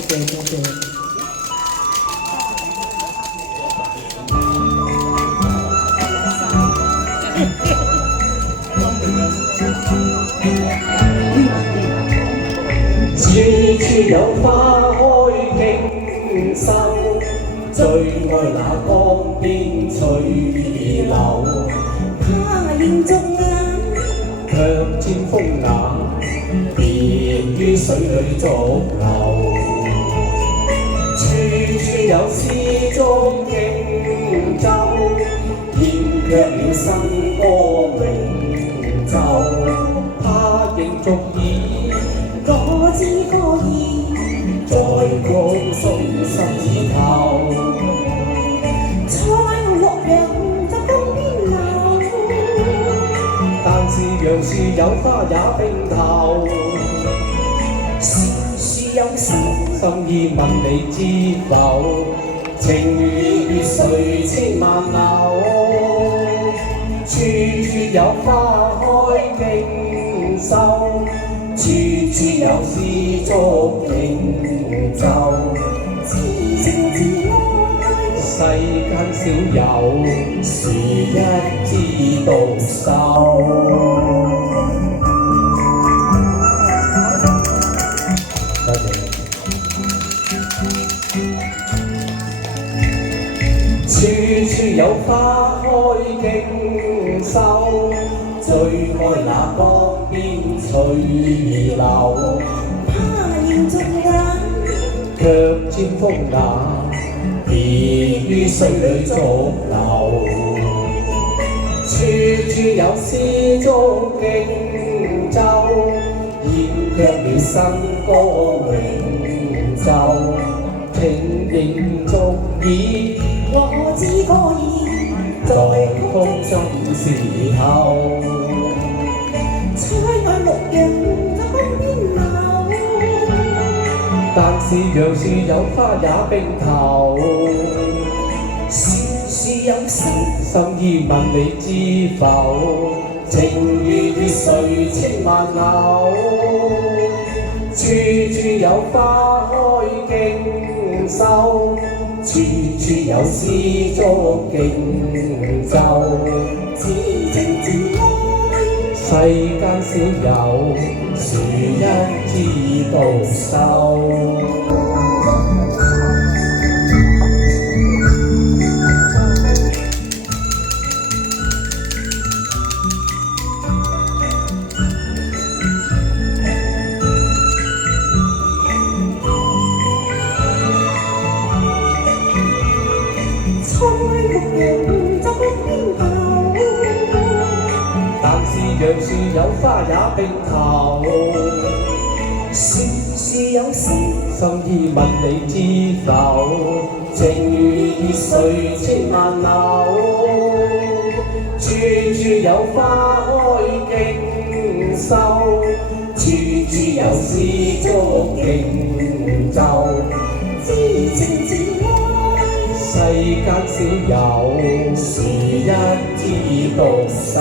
謝多謝。處處有花開景秀，最愛那江邊翠柳。他現縱冷，卻沾風冷，別於水裏逐流。處處有詩中景奏，欠卻了新歌永奏。他仍續意，我知歌意，在曲中心指頭。錯愛洛陽就江邊流，但是楊樹有花也並頭。樹有心，心意問你知否？情如水千萬流，處處有花開景秀，處處有詩足景奏。自情自愛，世間少有樹一枝獨秀。多謝。處處有花開景秀，最愛那江邊翠柳。他現縱冷，卻沾風冷，別於水裏逐流。處處有詩足景奏，欠卻了新歌永奏。情仍續意，我知歌意，在曲中時候。錯愛洛陽就江邊流，但是楊樹有花也並頭。樹有心，心意問你知否？情如水千萬流，處處有花開景秀，處處有詩足景奏。自情自愛，世間少有樹一枝獨秀。錯愛洛陽就江邊流，但是楊樹有花也並頭。樹有心，心意問你知否？情如水千萬流，處處有花開景秀，處處有詩足景奏。自情自愛，世間少有樹一枝獨秀。